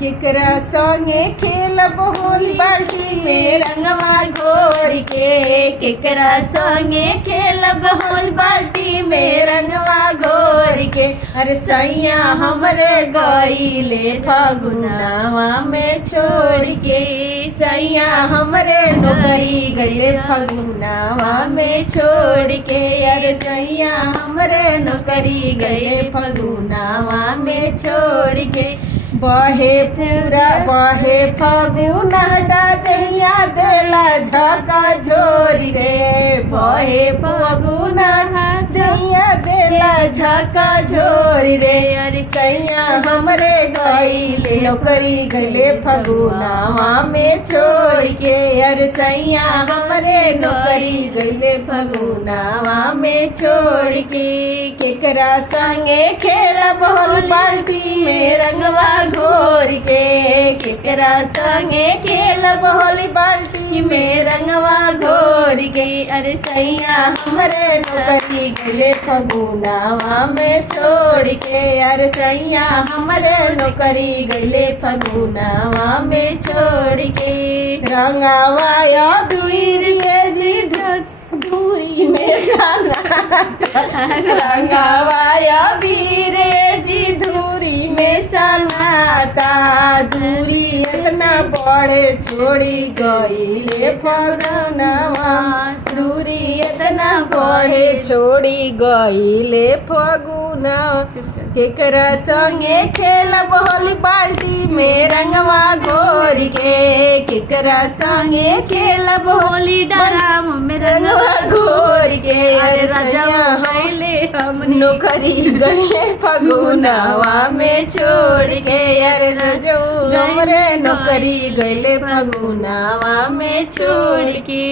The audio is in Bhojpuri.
केकरा संगे खेलब होली बाल्टी में रंगवा घोर के। केकरा संगे खेलब होली बाल्टी में रंगवा घोर के। अरे सैया हमरे गईले फगुनावा में छोड़ के। सैया हमरे नौकरी गईले फगुनावा में छोड़ के। अरे सैया हमरे नौकरी गईले फगुनावा में छोड़ के। बहे पूरा बहे फगुन हटा दहिया देला झका झोरी रे। बहे फगुन दहिया देला झका झोरी रे। अरे सैया हमरे गईले नौकरी गईले फगुनावा में छोड़ के। अरे सैया हमरे नौकरी गईले फगुनावा में छोड़ के। केकरा संगे खेलब होली बाल्टी में रंगवा घोर के। केकरा संगे खेलब होली बाल्टी में रंगवा घोर के। अरे सैया हमरे नौकरी गईले फगुनावा में छोड़ के। अरे सैया हमरे नौकरी गईले फगुनावा में छोड़ के। रंगावा या दूरिये जी दूरी में जाना। रंगावा या बीरे जी दूरी में सनाता। दूरी इतना बड़े छोड़ी गईले फगुनावा। दूरी इतना बड़े छोड़ी गईले फगुनावा। केकरा संगे खेलब होली बाल्टी में रंगवा घोर के। केकरा संगे खेलब होली डराम में रंगवा घोर के। अरे सैया हम नौकरी गईले फगुनावा में छोड़ के। अरे रजऊ हमरे नौकरी गईले फगुनावा में छोड़ के।